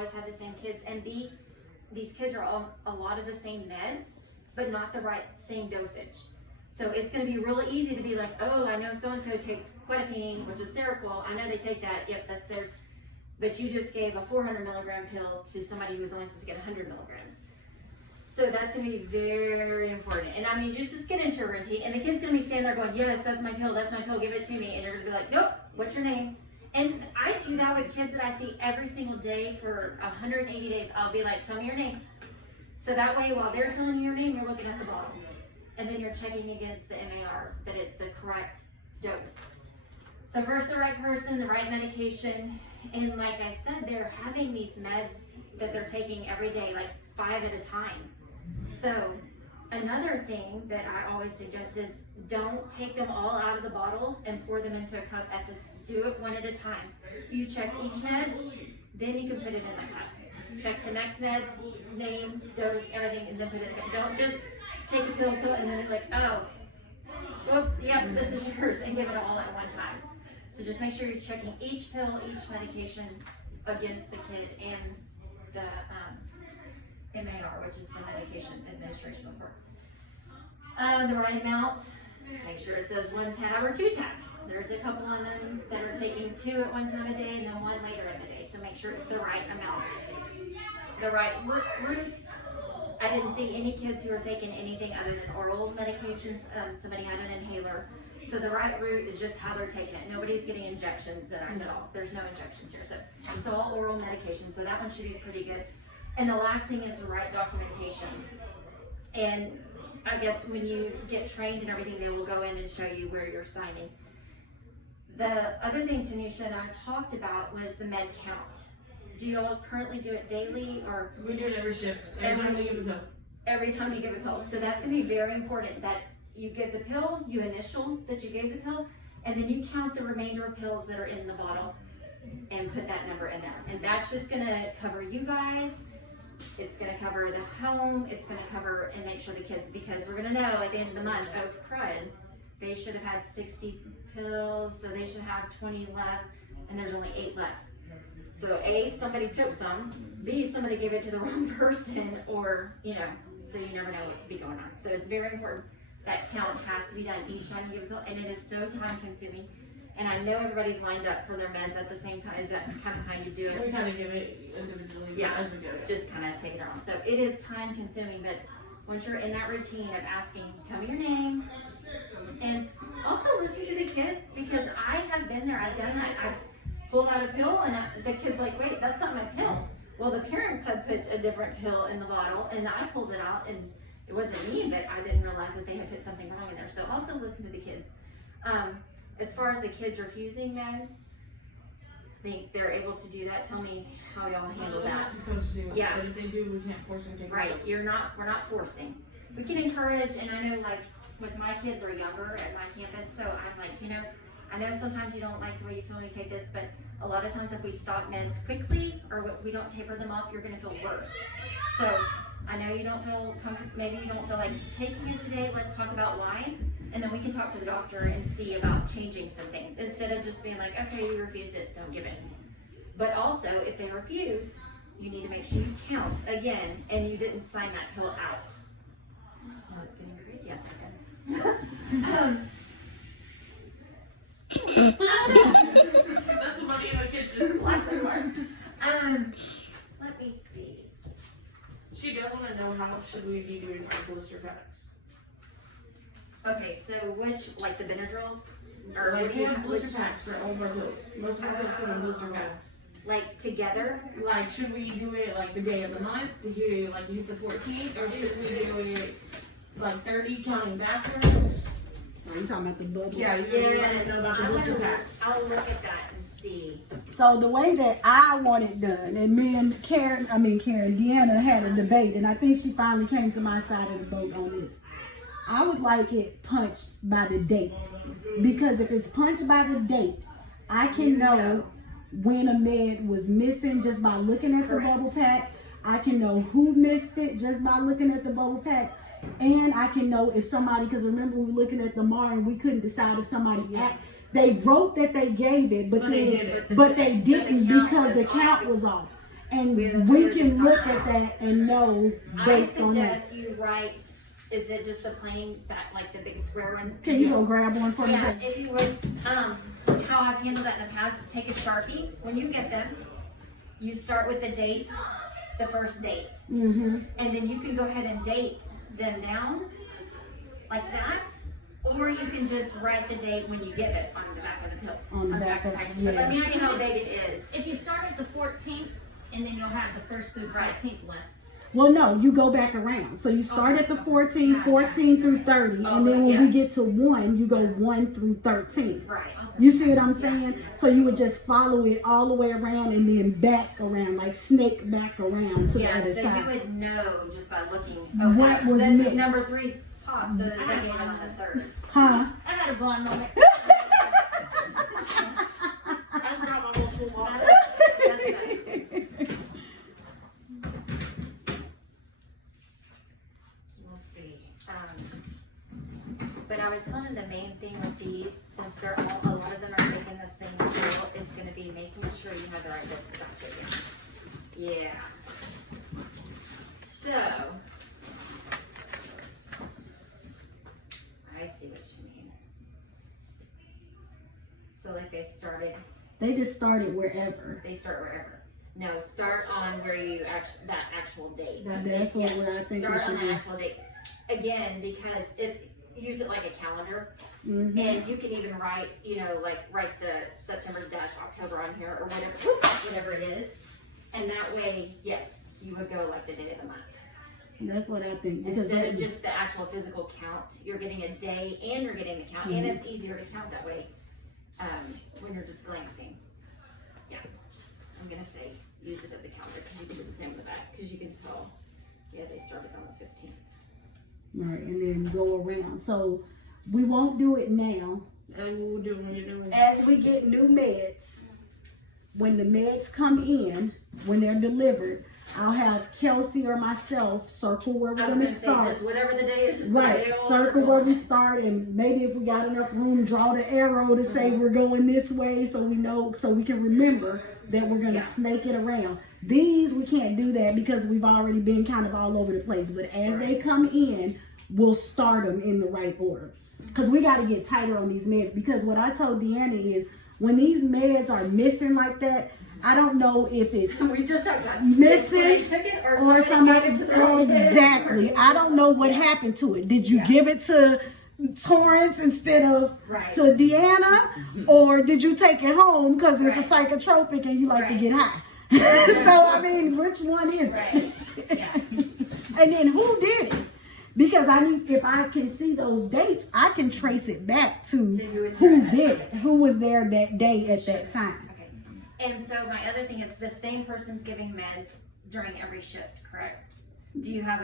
always have the same kids, and B, these kids are on a lot of the same meds, but not the same dosage. So it's going to be really easy to be like, oh, I know so-and-so takes quetiapine, which is Seroquel. I know they take that. Yep, that's theirs. But you just gave a 400 milligram pill to somebody who was only supposed to get 100 milligrams. So that's going to be very important. And I mean, just get into a routine. And the kid's going to be standing there going, yes, that's my pill, give it to me. And you're going to be like, nope, what's your name? And I do that with kids that I see every single day for 180 days. I'll be like, tell me your name. So that way, while they're telling you your name, you're looking at the bottle. And then you're checking against the MAR that it's the correct dose. So first, the right person, the right medication. And like I said, they're having these meds that they're taking every day, like 5 at a time. So another thing that I always suggest is don't take them all out of the bottles and pour them into a cup at this. Do it one at a time. You check each med, then you can put it in the cup. Check the next med, name, dose, everything, and then put it in the cup. Don't just take a pill, and then it's like, oh, whoops, yep, this is yours, and give it all at one time. So just make sure you're checking each pill, each medication against the kid and the MAR, which is the medication administration report. The right amount, make sure it says 1 tab or 2 tabs. There's a couple of them that are taking 2 at one time a day and then 1 later in the day. So make sure it's the right amount. The right route. I didn't see any kids who were taking anything other than oral medications. Somebody had an inhaler. So the right route is just how they're taking it. Nobody's getting injections that I saw. There's no injections here. So it's all oral medication. So that one should be pretty good. And the last thing is the right documentation. And I guess when you get trained and everything, they will go in and show you where you're signing. The other thing Tanisha and I talked about was the med count. Do you all currently do it daily, or? We do it every shift, every time we give a pill. Every time you give a pill. So that's going to be very important that you give the pill, you initial that you gave the pill, and then you count the remainder of pills that are in the bottle and put that number in there. And that's just going to cover you guys. It's going to cover the home. It's going to cover and make sure the kids, because we're going to know at the end of the month, oh crud, they should have had 60 pills, so they should have 20 left, and there's only 8 left. So A, somebody took some, B, somebody gave it to the wrong person, or, so you never know what could be going on. So it's very important. That count has to be done each time you give a pill, and it is so time consuming. And I know everybody's lined up for their meds at the same time. Is that kind of how you do it? We kind of give it individually, yeah, as we go. Just kind of take it around. So it is time consuming, but once you're in that routine of asking, tell me your name, and also listen to the kids, because I have been there, I've done that. I've pulled out a pill, and the kid's like, wait, that's not my pill. Well, the parents had put a different pill in the bottle, and I pulled it out, and it wasn't me, but I didn't realize that they had put something wrong in there. So also listen to the kids. As far as the kids refusing meds, think they're able to do that. Tell me how y'all handle We're that. not supposed to, Yeah. but if they do, we can't force them to take Right, pills. we're not forcing. We can encourage, and I know like with my kids are younger at my campus, so I'm like, I know sometimes you don't like the way you feel when you take this, but a lot of times if we stop meds quickly or we don't taper them off, you're gonna feel worse. So I know you don't feel comfortable, maybe you don't feel like taking it today, let's talk about why, and then we can talk to the doctor and see about changing some things, instead of just being like, okay, you refused it, don't give it. But also, if they refuse, you need to make sure you count again, and you didn't sign that pill out. Oh, it's getting crazy out there. That's the money in the kitchen. Let me see. She does want to know how much should we be doing our blister packs. Okay, so which, like the Benadryls? Or Like what do we you have blister packs for all of our pills. Most of our pills come in blister packs. Like together? Like, should we do it like the day of the month, like we hit the 14th, or should we do it like 30 counting backwards? Are you talking about the bubble? Yeah, you want to know about the blister packs. I'll look at that and see. So the way that I want it done, and me and Deanna had a debate, and I think she finally came to my side of the boat on this. I would like it punched by the date, because if it's punched by the date, I can know when a med was missing just by looking at the bubble pack. I can know who missed it just by looking at the bubble pack. And I can know if somebody, because remember we were looking at the MAR and we couldn't decide if somebody they wrote that they gave it, but they didn't because the count was off. and We we just can talked look about at that and know I based on that. suggest you write, is it just the plain, that, like the big square ones? Can you go grab one for me? Yeah, if you would, how I've handled that in the past, take a Sharpie, when you get them, you start with the date, the first date, Mm-hmm. and then you can go ahead and date them down, like that, or you can just write the date when you give it on the back of the pill. On the back of, package. yeah. Let me see how big it is. If you start at the 14th, and then you'll have the first through 14th left. Well, no, you go back around. So you start at the 14 through 30, and then when we get to 1, you go 1 through 13. Right. You see what I'm saying? So you would just follow it all the way around and then back around, like snake back around to the Yeah, other so side. you would know just by looking. What was the missed? number 3's pop, so that they gave it on the 3rd. Huh? I had a blind moment. I forgot my little toolbox. Let's see. But I was telling the main thing with these, since they're all, a lot of them are taking the same deal, it's gonna be making sure you have the right dosage on chicken. Yeah. So. I see what you mean. So like they started, They just started wherever. they start wherever. No, start on where you that actual date. That's Yes, where I think we start on should the be. actual date. Again, because use it like a calendar, Mm-hmm. and you can even write, write the September-October on here or whatever it is, and that way, yes, you would go like the day of the month. That's what I think. Because Instead that, of just the actual physical count, you're getting a day and you're getting the count, and it's easier to count that way when you're just glancing. Yeah, I'm gonna say use it as a calendar because you can do the same with that because you can tell. Yeah, they started on the 15th. right, and then go around. So we won't do it now. And we'll do when you're doing As we get new meds, when the meds come in, when they're delivered, I'll have Kelsey or myself circle where we're I was gonna gonna say start. just whatever the day is, just put a Right, big old circle where on we it. start, and maybe if we got enough room, draw the arrow to say we're going this way, so we know, so we can remember that we're gonna Yeah. snake it around. These we can't do that because we've already been kind of all over the place. But as they come in, we'll start them in the right order. Because we got to get tighter on these meds. Because what I told Deanna is when these meds are missing like that, I don't know if it's We just talked about missing somebody took it or or somebody somebody gave it to the wrong kid. exactly. I don't know what happened to it. Did you Yeah. give it to Torrance instead of Right. to Deanna, or did you take it home because it's a Right. psychotropic and you like to Right. get high? So I mean, which one is it? Right. Yeah. And then who did it? Because I mean, if I can see those dates, I can trace it back to who was who there. did it, who was there that day at that time. Okay. And so my other thing is the same person's giving meds during every shift, correct? Do you have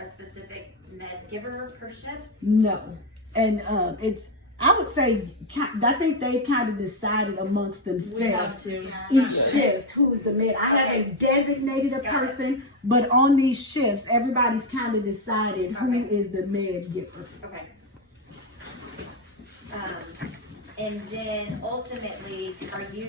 a specific med giver per shift? No, and it's. I would say I think they've kind of decided amongst we have themselves to. each shift who's the med. I haven't designated a Got it. person, but on these shifts, everybody's kind of decided who Okay. is the med giver. Okay. And then ultimately, are you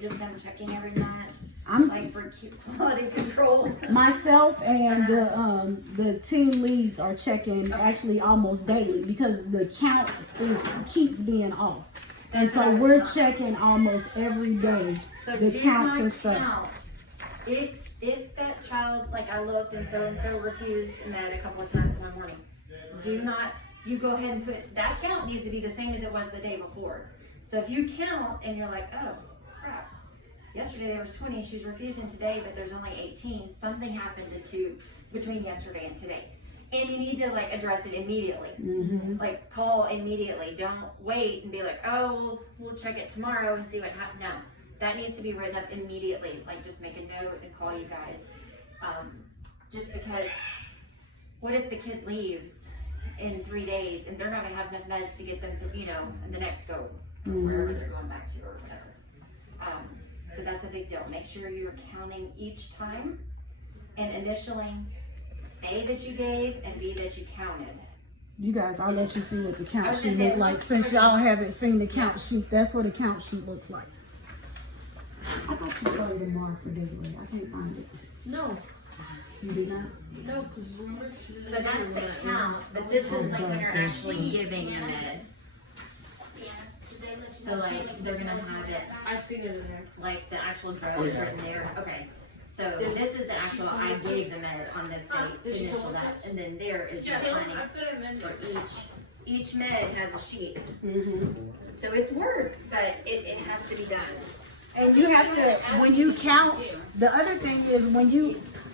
just kind of checking every month? I'm Like for quality control? myself and the team leads are checking actually almost daily because the count keeps being off, and so we're checking almost every day So the do counts not and stuff. count. If that child, like I looked and so refused med a couple of times one morning, you go ahead and put, that count needs to be the same as it was the day before. So if you count and you're like, oh crap, yesterday there was 20, she's refusing today, but there's only 18, something happened between yesterday and today. And you need to like address it immediately. Mm-hmm. Like call immediately. Don't wait and be like, oh, we'll check it tomorrow and see what happened. No, that needs to be written up immediately. Like just make a note and call you guys. Just because, what if the kid leaves in 3 days and they're not gonna have enough meds to get them to, in the next go wherever they're going back to or whatever. So that's a big deal. Make sure you're counting each time and initialing A, that you gave, and B, that you counted. You guys, I'll let you see what the I count was sheet gonna say, looks like since y'all haven't seen the count sheet. That's what a count sheet looks like. I thought you started tomorrow for Desiree. I can't find it. No, You did not? no, because remember she didn't So that's remember the that. count, but this is like when you're actually giving a med. Yeah. Did they let you So know she like, makes they're you gonna know have it, I seen it in there. like the actual drug Oh, is yeah. written there, okay. So this is the actual, I gave the med on this date, initial that, and then there is just signing for each med has a sheet. Mm-hmm. So it's work, but it has to be done. And you have to, when you count, the other thing is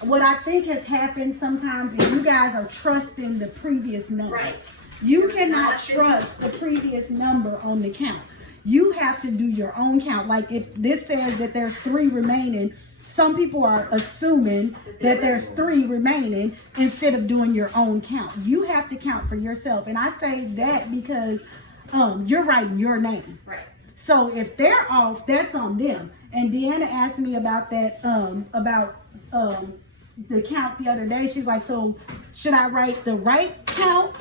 what I think has happened sometimes is you guys are trusting the previous number. Right. You cannot trust the previous number on the count. You have to do your own count. Like if this says that there's 3 remaining, some people are assuming that there's 3 remaining instead of doing your own count. You have to count for yourself. And I say that because you're writing your name. Right. So if they're off, that's on them. And Deanna asked me about that, the count the other day. She's like, so should I write the right count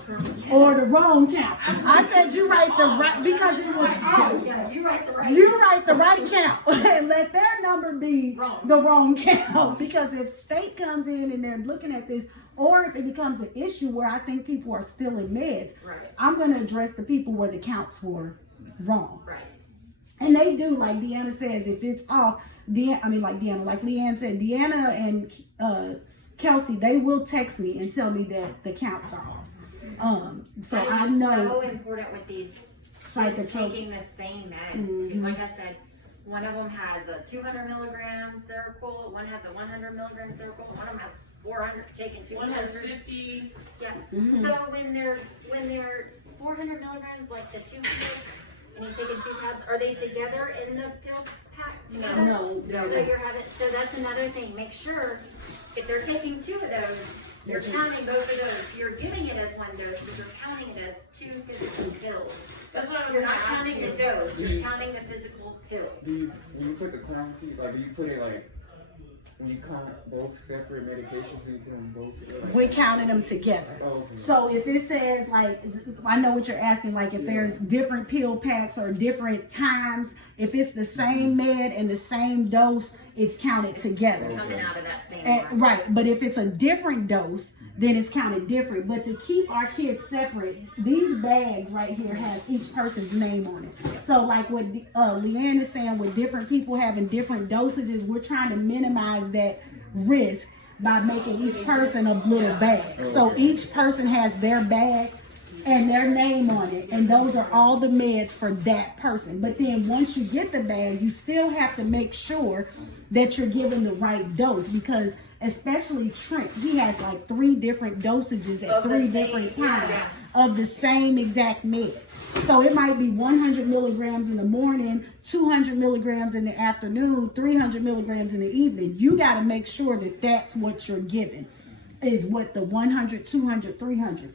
or the wrong count? I said, you write the right, because it was off. Yeah, you write the right. You write the right count and let their number be Wrong. the wrong count. Because if state comes in and they're looking at this, or if it becomes an issue where I think people are stealing meds, Right. I'm going to address the people where the counts were wrong. Right. And they do, like Deanna says, if it's off, like Leanne said, Deanna and Kelsey, they will text me and tell me that the counts are off. So That I is know so important with these kids psychotropic. taking the same meds too. Like I said, one of them has a 200 milligram Seroquel, one has a 100 milligram Seroquel, one of them has 400, taking 200. One has 50. Yeah. Mhm. So when they're 400 milligrams, like the 200, and he's taking 2 tabs, are they together in the pill pack together? No, So you're having, so that's another thing. Make sure if they're taking 2 of those, you're counting both of those. You're giving it as 1 dose, but you're counting it as 2 physical pills. That's what I was You're gonna not ask counting you. the dose. You're counting the physical pill. When you put the currency, like, do you put it like, when you count both separate medications, so you put them both together? Like, we're counting them together. Oh, okay. So if it says, like, I know what you're asking, like if there's different pill packs or different times, if it's the same med and the same dose, it's counted together. Coming out of that same And, one. right, but if it's a different dose, then it's counted different. But to keep our kids separate, these bags right here has each person's name on it. So like what Leanne is saying, with different people having different dosages, we're trying to minimize that risk by making each person a little bag. So each person has their bag and their name on it, and those are all the meds for that person. But then once you get the bag, you still have to make sure that you're giving the right dose, because especially Trent, he has like 3 different dosages at Of the 3 same- different times yeah. of the same exact med. So it might be 100 milligrams in the morning, 200 milligrams in the afternoon, 300 milligrams in the evening. You got to make sure that that's what you're giving, is what the 100, 200, 300.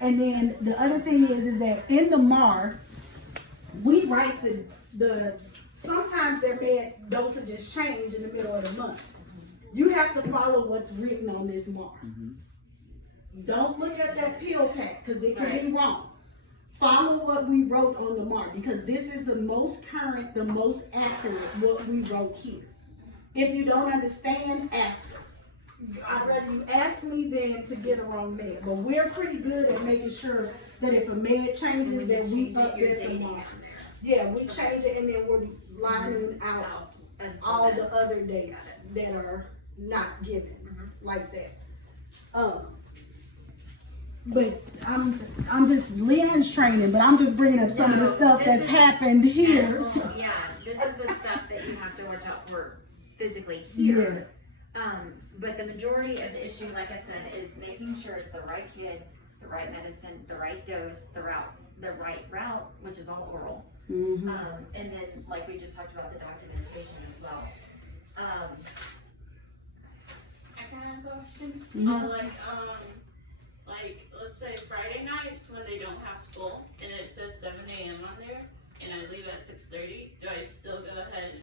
And then the other thing is that in the MAR, we write the sometimes their med dosages change in the middle of the month. You have to follow what's written on this MAR. Don't look at that pill pack, because it could be wrong. Follow what we wrote on the MAR, because this is the most current, the most accurate what we wrote here. If you don't understand, ask us. I'd rather you ask me than to get a wrong med. But we're pretty good at making sure that if a med changes, that we update the MAR. Yeah, we change it, and then we're lining out Until all then. the other dates that are not given like that. But I'm just Leanne's training, but I'm just bringing up some of the No, stuff this that's is- happened here. So, Yeah, this is the stuff that you have to watch out for physically here. But the majority of the issue, like I said, is making sure it's the right kid, the right medicine, the right dose, the right route, which is all oral. Mhm. And then, like we just talked about, the documentation as well. I kind of have a question. Mhm. Like, let's say Friday nights when they don't have school and it says 7 a.m. on there and I leave at 6:30, do I still go ahead